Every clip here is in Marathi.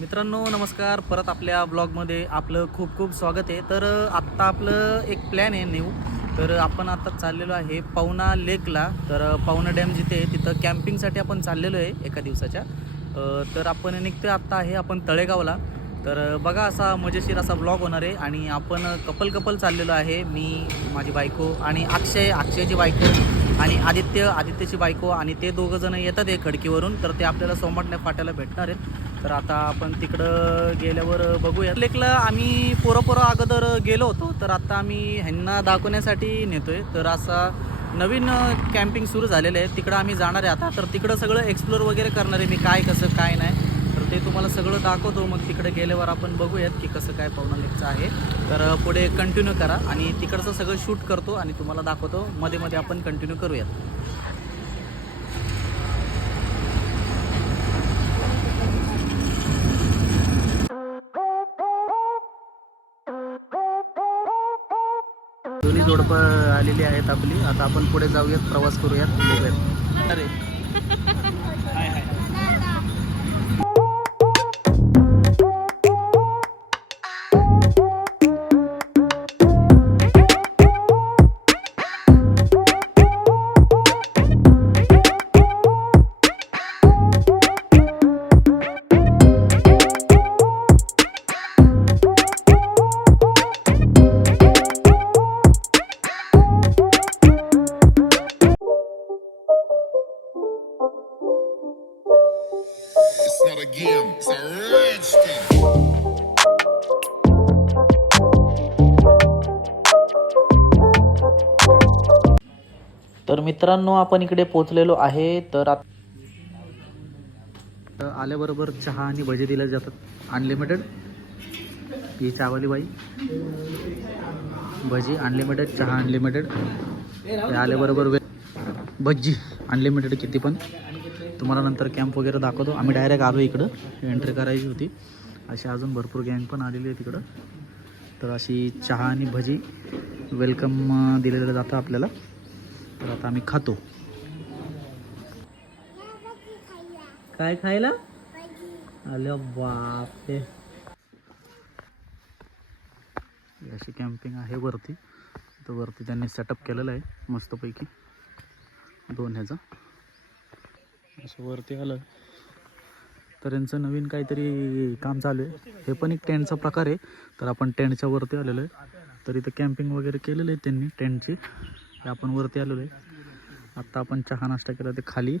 मित्रांनो नमस्कार. परत आपल्या ब्लॉगमध्ये आपलं खूप खूप स्वागत आहे. तर आत्ता आपलं एक प्लॅन आहे न्यू. तर आपण आता चाललेलो आहे पवना लेकला. तर पवना डॅम जिथे आहे तिथं कॅम्पिंगसाठी आपण चाललेलो आहे एका दिवसाच्या. तर आपण निघतो आत्ता आहे आपण तळेगावला. तर बघा असा मजेशीर असा ब्लॉग होणार आहे. आणि आपण कपल चाललेलो आहे. मी, माझी बायको आणि अक्षयची बायको आणि आदित्यची बायको. आणि ते दोघं जण येतात आहे खडकीवरून. तर ते आपल्याला सोमवारने फाट्याला भेटणार आहेत. तर आता आपण तिकडं गेल्यावर बघूया. लेकला आम्ही पोरं अगोदर गेलो होतो. तर आता आम्ही ह्यांना दाखवण्यासाठी नेतोय. तर असा नवीन कॅम्पिंग सुरू झालेलं आहे. तिकडं आम्ही जाणार आहे आता. तर तिकडं सगळं एक्सप्लोर वगैरे करणार आहे मी, काय कसं काय नाही. तर ते तुम्हाला सगळं दाखवतो. मग तिकडे गेल्यावर आपण बघूयात की कसं काय पवना लेकचं आहे. तर पुढे कंटिन्यू करा आणि तिकडचं सगळं शूट करतो आणि तुम्हाला दाखवतो. मध्ये मध्ये आपण कंटिन्यू करूयात. दोन्ही जोडपं आलेली आहेत आपली. आता आपण पुढे जाऊयात, प्रवास करूयात, बघूयात. अरे हाय हाय. It's not a game, it's a rich thing. तर मित्रांनो आपण इकडे पोचलेलो आहे. तर आल्याबरोबर चहा आणि भजी दिले जातात अनलिमिटेड. ही चहावाली बाई, भजी अनलिमिटेड, चहा अनलिमिटेड. ते आल्याबरोबर भजी अनलिमिटेड किती पण. तुम्हाला नंतर कॅम्प वगैरे दाखवतो. आम्ही डायरेक्ट आलो इकडं, एंट्री करायची होती. अशी अजून भरपूर गँग पण आलेली आहे तिकडं. तर अशी चहा आणि भजी वेलकम दिलेलं जातं आपल्याला. तर आता आम्ही खातो. काय खायला आलं बापरे. अशी कॅम्पिंग आहे वरती. तर वरती त्यांनी सेटअप केलेलं आहे मस्तपैकी दोन ह्याचा. असं वरती आलं तर यांचं नवीन काहीतरी काम चालू आहे. हे पण एक टेंटचा प्रकार आहे. तर आपण टेंटच्या वरती आलेलो आहे. तर इथं कॅम्पिंग वगैरे केलेलं आहे त्यांनी टेंटची. हे आपण वरती आलेलो आहे. आत्ता आपण चहा नाश्ता केला ते खाली.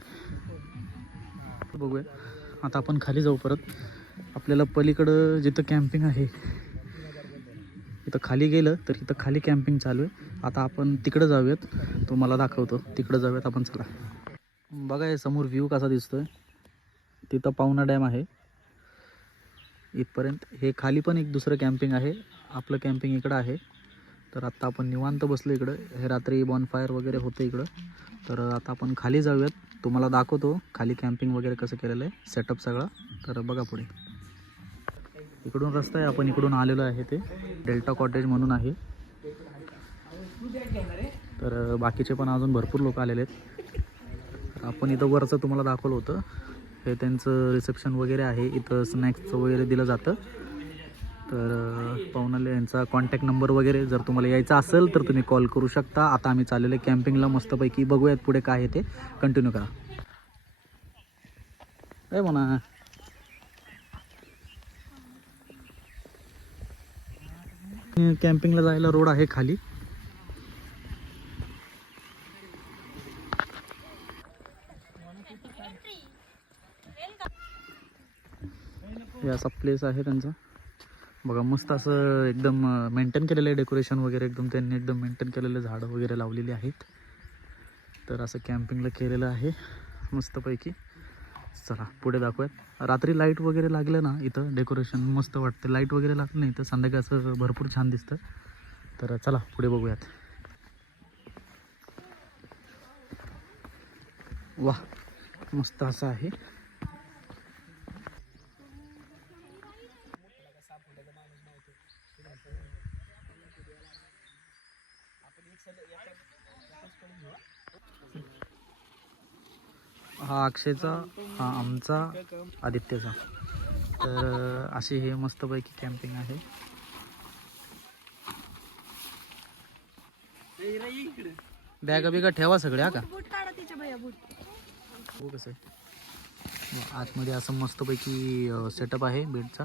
बघूया आता आपण खाली जाऊ परत. आपल्याला पलीकडं जिथं कॅम्पिंग आहे इथं खाली गेलं तर इथं खाली कॅम्पिंग चालू आहे. आता आपण तिकडं जाऊयात, तुम्हाला दाखवतो. तिकडं जाऊयात आपण, चला. बघा हे समोर व्ह्यू कसा दिसतोय. तिथं पवना डॅम आहे इथपर्यंत. हे खाली पण एक दुसरं कॅम्पिंग आहे. आपलं कॅम्पिंग इकडं आहे. तर आत्ता आपण निवांत बसलो इकडं. हे रात्री बॉनफायर वगैरे होतं इकडं. तर आता आपण खाली जाऊयात, तुम्हाला दाखवतो खाली कॅम्पिंग वगैरे कसं केलेलं आहे, सेटअप सगळा. तर बघा पुढे. इकडून रस्ता आहे, आपण इकडून आलेलो आहे. ते डेल्टा कॉटेज म्हणून आहे. तर बाकीचे पण अजून भरपूर लोक आलेले आहेत. आपण इथं वरचं तुम्हाला दाखवलं होतं. हे त्यांचं रिसेप्शन वगैरे आहे. इथं स्नॅक्सचं वगैरे दिलं जातं. तर पवनाले यांचा कॉन्टॅक्ट नंबर वगैरे जर तुम्हाला यायचं असेल तर तुम्ही कॉल करू शकता. आता आम्ही चाललेलो आहे कॅम्पिंगला मस्तपैकी. बघूयात पुढे काय आहे ते, कंटिन्यू करा. काय म्हणा. कॅम्पिंगला जायला रोड आहे खाली. हे असा प्लेस आहे त्यांचा. बघा मस्त असं एकदम मेंटेन केलेलं आहे. डेकोरेशन वगैरे एकदम त्यांनी एकदम मेंटेन केलेले, झाडं वगैरे लावलेली आहेत. तर असं कॅम्पिंगला केलेलं आहे मस्तपैकी. चला पुढे दाखवूयात. रात्री लाईट वगैरे लागलं ना इथं, डेकोरेशन मस्त वाटतं. लाईट वगैरे लागलं नाही तर संध्याकाळचं भरपूर छान दिसतं. तर चला पुढे बघूयात. वा मस्त असं आहे. हा अक्षयचा, हा आमचा, आदित्यचा. तर अशी हे मस्तपैकी कॅम्पिंग आहे. बॅगा बिगा ठेवा सगळ्या का हो कसं आहे. आतमध्ये असं मस्तपैकी सेटअप आहे बेडचा.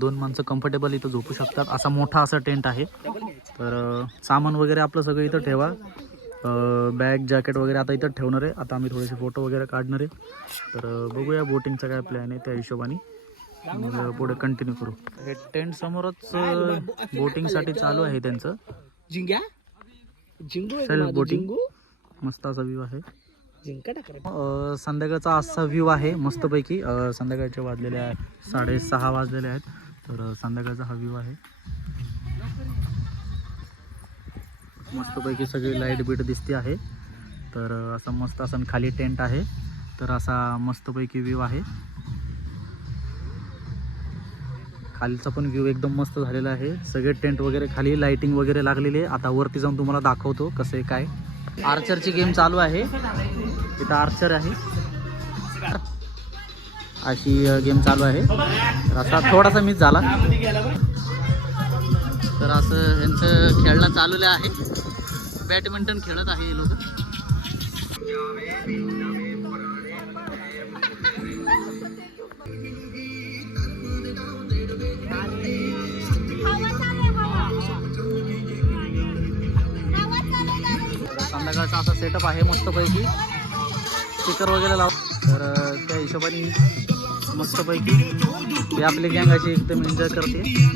2 माणसं कम्फर्टेबल इथं झोपू शकतात. असा मोठा असा टेंट आहे. तर सामान वगैरे आपलं सगळं इथं ठेवा. बॅग जॅकेट वगैरे आता इथं ठेवणार आहे. आता आम्ही थोडेसे फोटो वगैरे काढणार आहे. तर बघूया बोटिंगचा काय प्लॅन आहे त्या हिशोबाने मग पुढे कंटिन्यू करू. हे टेंट समोरच बोटिंगसाठी चालू आहे त्यांचं. सेल्फ बोटिंग मस्त असा व्ह्यू आहे. संध्याकाळचा असा व्ह्यू आहे मस्तपैकी. संध्याकाळचे वाजलेले आहे 6:30 वाजलेले आहेत. तर संध्याकाळचा हा व्ह्यू आहे. मस्तपैकी सगळी लाईट बीट दिसते आहे. तर असा मस्त असा खाली टेंट आहे. तर असा मस्तपैकी व्ह्यू आहे. खालीचा पण व्ह्यू एकदम मस्त झालेला आहे. सगळे टेंट वगैरे खाली लाइटिंग वगैरे लागलेली आहे. आता वरती जाऊन तुम्हाला दाखवतो कसं आहे काय. आर्चरची गेम चालू आहे. इथं आर्चर आहे. अशी गेम चालू आहे. तर असा थोडासा मिस झाला. तर असं यांचं खेळणं चालू आहे. बॅडमिंटन खेळत आहे हे लोक. संध्याकाळचा असा सेटअप आहे मस्तपैकी. स्पीकर वगैरे लाव. तर त्या हिशोबाने मस्तपैकी ही आपली गँग अशी एकदम एन्जॉय करते.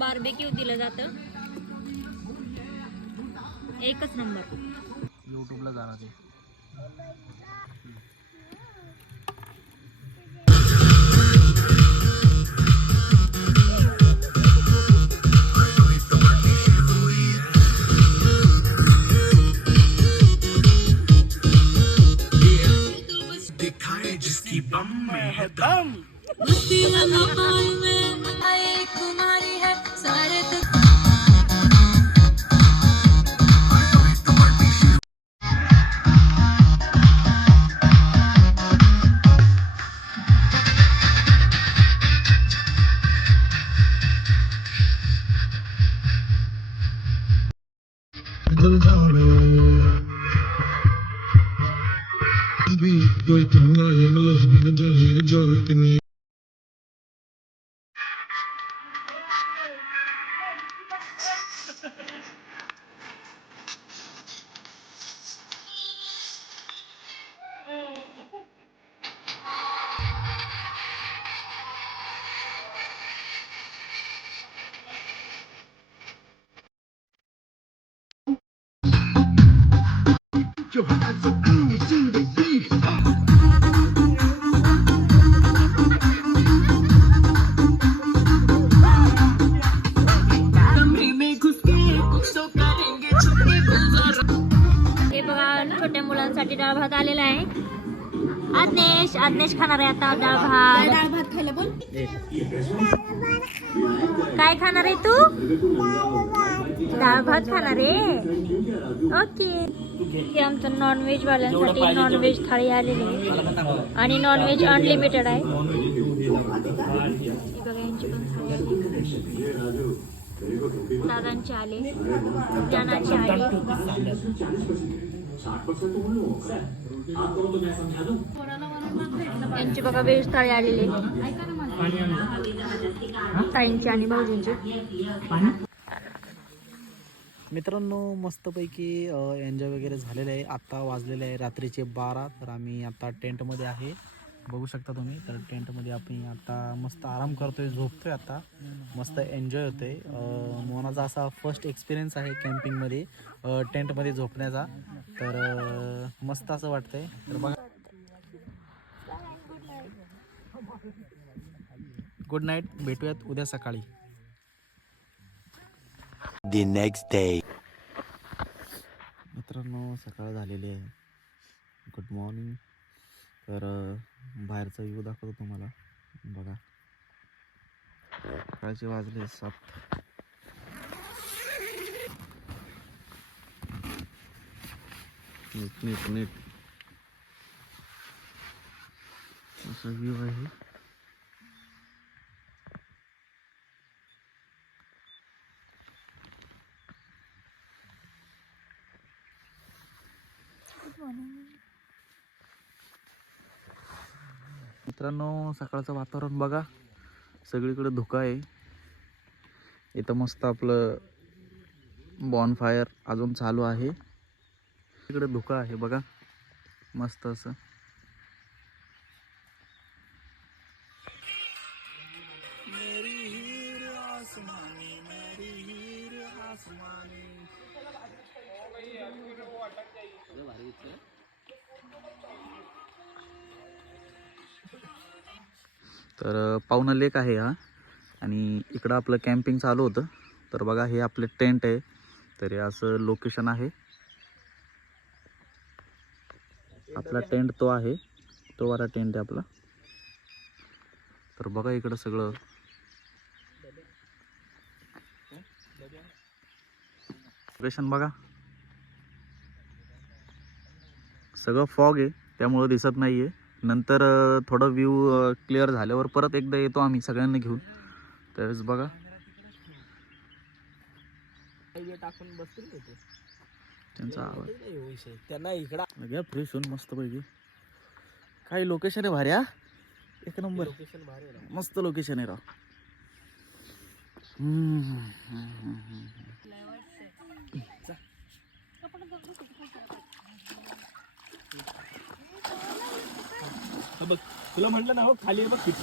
बार्बेक्यू दिलं जातं. एकच नंबर. यूट्यूबला जाणार ते. आज्ञेश खाणार आहे आता डाळ भात. खायला बोल. काय खाणार आहे तू? डाळ भात खाणार आहे. ओके. हे आमचं नॉनव्हेज वाल्यांसाठी नॉनव्हेज थाळी आलेली आहे आणि नॉनव्हेज अनलिमिटेड आहे. दादांचे आले, ज्ञानाचे आले. यांची बघा व्हेज थाळी आलेली आहे. ताईंची आणि भाऊजींची. मित्रांनो मस्तपैकी एन्जॉय वगैरे झालेलं आहे. आत्ता वाजलेले आहे रात्रीचे 12. तर आम्ही आता टेंटमध्ये आहे, बघू शकता तुम्ही. तर टेंटमध्ये आपण आता मस्त आराम करतोय, झोपतोय आता, मस्त एन्जॉय होतोय. मोनाचा असा फर्स्ट एक्सपिरियन्स आहे कॅम्पिंगमध्ये टेंटमध्ये झोपण्याचा. तर मस्त असं वाटतंय. तर बघा, गुड नाईट, भेटूयात उद्या सकाळी. The next day. मित्रांनो सकाळ झालेली आहे, गुड मॉर्निंग. तर बाहेरचा व्ह्यू दाखवतो तुम्हाला. बघा सकाळचे वाजले 7. नीट नीट नीट असा व्ह्यू आहे. मित्रांनो सकाळचं वातावरण बघा, सगळीकडे धुकं आहे. इथं मस्त आपलं बॉनफायर अजून चालू आहे. इकडे धुकं आहे बघा, मस्त असं. तर पावना लेक आहे हा, आणि इकडं आपलं कॅम्पिंग चालू होतं. तर बघा हे आपले टेंट आहे. तर हे असं लोकेशन आहे. आपला टेंट तो आहे, तो वाला टेंट आहे आपला. तर बघा इकडं सगळं लोकेशन बघा, सगळं फॉग आहे त्यामुळं दिसत नाहीये. नंतर थोडं व्ह्यू क्लिअर झाल्यावर परत एकदा येतो आम्ही सगळ्यांना घेऊन. त्यावेळेस बघा त्यांचा आवाज, त्यांना इकडं घ्या फ्रेश होऊन मस्त पैकी. काय लोकेशन आहे भारी, हा एक नंबर लोकेशन भारी आहे. मस्त लोकेशन आहे राव. बघ तुला म्हटलं ना, हो खाली बघ किती.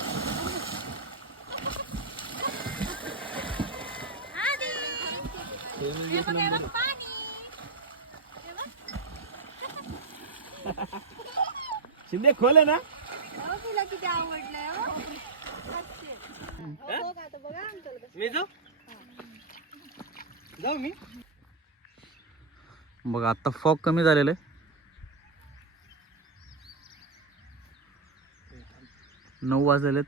शिंदे खोल ना. मी जाऊ मी. बघा आता फॉग कमी झालेलं आहे. 9 वाजलेले आहेत.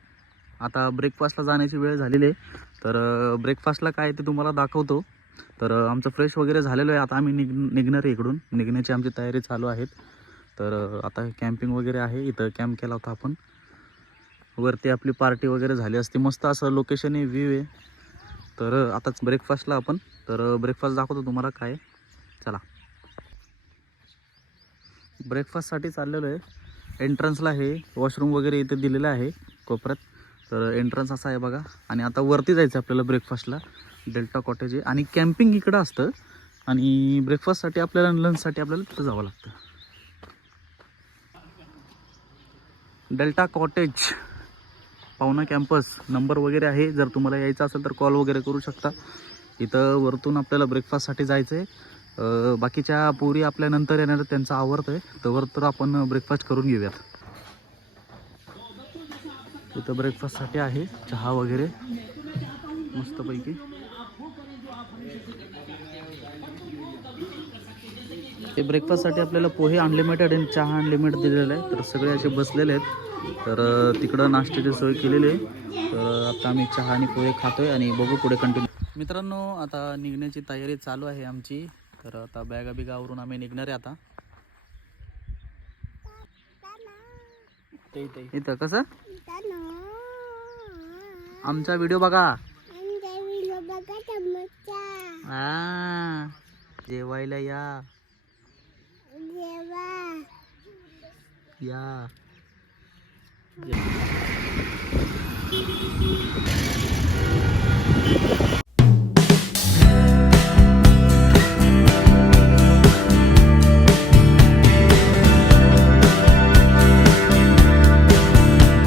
आता ब्रेकफास्टला जाण्याची वेळ झालेली आहे. तर ब्रेकफास्टला काय ते तुम्हाला दाखवतो. तर आमचं फ्रेश वगैरे झालेलं आहे. आता आम्ही निघणार आहे इकडून. निघण्याची आमची तयारी चालू आहेत. तर आता कॅम्पिंग वगैरे आहे, इथं कॅम्प केला होता आपण. वरती आपली पार्टी वगैरे झाली असती. मस्त असं लोकेशन आहे, व्ह्यू आहे. तर आताच ब्रेकफास्टला आपण, तर ब्रेकफास्ट दाखवतो तुम्हाला काय. चला ब्रेकफास्टसाठी चाललेलो आहे. एंट्रन्सला आहे वॉशरूम वगैरे इथे दिलेलं आहे कोपऱ्यात. तर एंट्रन्स असा आहे बघा. आणि आता वरती जायचं आपल्याला ब्रेकफास्टला. डेल्टा कॉटेज आहे आणि कॅम्पिंग इकडं असतं. आणि ब्रेकफास्टसाठी आपल्याला, लंचसाठी आपल्याला तिथं जावं लागतं. डेल्टा कॉटेज पावना कॅम्पस नंबर वगैरे आहे. जर तुम्हाला यायचं असेल तर कॉल वगैरे करू शकता. इथं वरतून आपल्याला ब्रेकफास्टसाठी जायचं आहे. बाकीच्या पोरी आपल्या नंतर येणार, त्यांचं आवडतं आहे. तर आपण ब्रेकफास्ट करून घेऊयात. इथं ब्रेकफास्टसाठी आहे चहा वगैरे मस्तपैकी. ते ब्रेकफास्टसाठी आपल्याला पोहे अनलिमिटेड आणि चहा अनलिमिटेड दिलेलं आहे. तर सगळे असे बसलेले आहेत. तर तिकडं नाश्त्याची सोय केलेली आहे. तर आता आम्ही चहा आणि पोहे खातोय आणि बघू पुढे कंटिन्यू. मित्रांनो आता निघण्याची तयारी चालू आहे आमची. तर आता बॅगा बिगा आवरून आम्ही निघणार आहे आता. इथं कसं आमचा व्हिडिओ बघा. जेवायला या या